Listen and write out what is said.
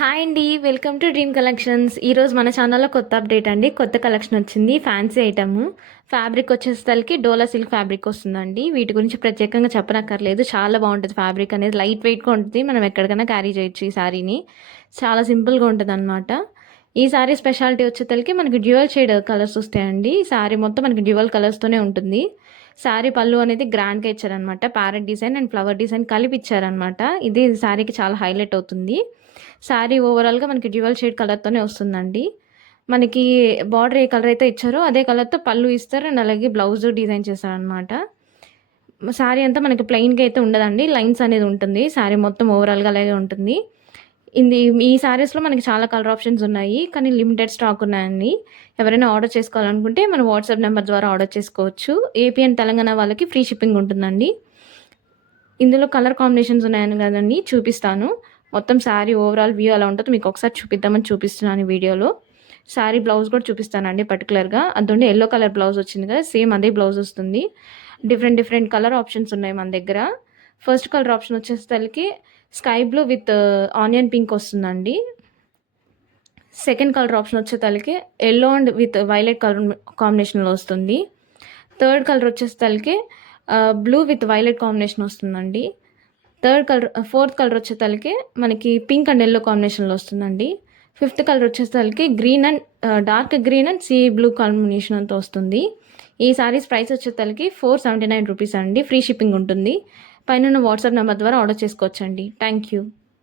Hi అండి. Welcome to dream collections. ఈరోజు మన ఛానల్లో కొత్త అప్డేట్ అండి. కొత్త కలెక్షన్ వచ్చింది. ఫ్యాన్సీ ఐటమ్ ఫ్యాబ్రిక్ వచ్చేసరికి డోలా సిల్క్ ఫ్యాబ్రిక్ వస్తుందండి. వీటి గురించి ప్రత్యేకంగా చెప్పనక్కర్లేదు. చాలా బాగుంటుంది. ఫ్యాబ్రిక్ అనేది లైట్ వెయిట్గా ఉంటుంది. మనం ఎక్కడికైనా క్యారీ చేయొచ్చు. ఈ శారీని చాలా సింపుల్గా ఉంటుంది అనమాట. ఈ శారీ స్పెషాలిటీ వచ్చేసరికి మనకి డ్యూయల్ షేడ్ కలర్స్ వస్తాయండి. ఈ శారీ మొత్తం మనకి డ్యూయల్ కలర్స్తోనే ఉంటుంది. శారీ పళ్ళు అనేది గ్రాండ్గా ఇచ్చారనమాట. Parrot design and flower design కలిపి ఇచ్చారనమాట. ఇది శారీకి చాలా హైలైట్ అవుతుంది. శారీ ఓవరాల్గా మనకి డ్యూయల్ షేడ్ కలర్తోనే వస్తుందండి. మనకి బార్డర్ ఏ కలర్ అయితే ఇచ్చారో అదే కలర్తో పళ్ళు ఇస్తారు అండ్ అలాగే బ్లౌజ్ డిజైన్ చేస్తారనమాట. శారీ అంతా మనకి ప్లెయిన్గా అయితే ఉండదండి, లైన్స్ అనేది ఉంటుంది. శారీ మొత్తం ఓవరాల్గా అలాగే ఉంటుంది. ఈ శారీస్లో మనకి చాలా కలర్ ఆప్షన్స్ ఉన్నాయి, కానీ లిమిటెడ్ స్టాక్ ఉన్నాయండి. ఎవరైనా ఆర్డర్ చేసుకోవాలనుకుంటే మన వాట్సాప్ నెంబర్ ద్వారా ఆర్డర్ చేసుకోవచ్చు. ఏపీ అండ్ తెలంగాణ వాళ్ళకి ఫ్రీ షిప్పింగ్ ఉంటుందండి. ఇందులో కలర్ కాంబినేషన్స్ ఉన్నాయని కదండి చూపిస్తాను. మొత్తం శారీ ఓవరాల్ వ్యూ అలా ఉంటుందో మీకు ఒకసారి చూపిద్దామని చూపిస్తున్నాను ఈ వీడియోలో. శారీ బ్లౌజ్ కూడా చూపిస్తానండి పర్టికులర్గా. అందులో ఎల్లో కలర్ బ్లౌజ్ వచ్చింది కదా, సేమ్ అదే బ్లౌజ్ వస్తుంది. డిఫరెంట్ కలర్ ఆప్షన్స్ ఉన్నాయి మన దగ్గర. ఫస్ట్ కలర్ ఆప్షన్ వచ్చేసరికి sky blue with onion pink వస్తుందండి. సెకండ్ కలర్ ఆప్షన్ వచ్చేసరికి yellow and with violet colour కాంబినేషన్లో వస్తుంది. థర్డ్ కలర్ వచ్చేసరికి బ్లూ విత్ వైలెట్ కాంబినేషన్ వస్తుందండి. ఫోర్త్ కలర్ వచ్చేసరికి మనకి పింక్ అండ్ ఎల్లో కాంబినేషన్లో వస్తుందండి. ఫిఫ్త్ కలర్ వచ్చేసరికి green and dark green and sea blue combination అంతా వస్తుంది. ఈ సారీస్ ప్రైస్ వచ్చేసరికి 479 రూపీస్ అండి. ఫ్రీ షిప్పింగ్ ఉంటుంది. పైన వాట్సాప్ నెంబర్ ద్వారా ఆర్డర్ చేసుకోవచ్చండి. Thank you.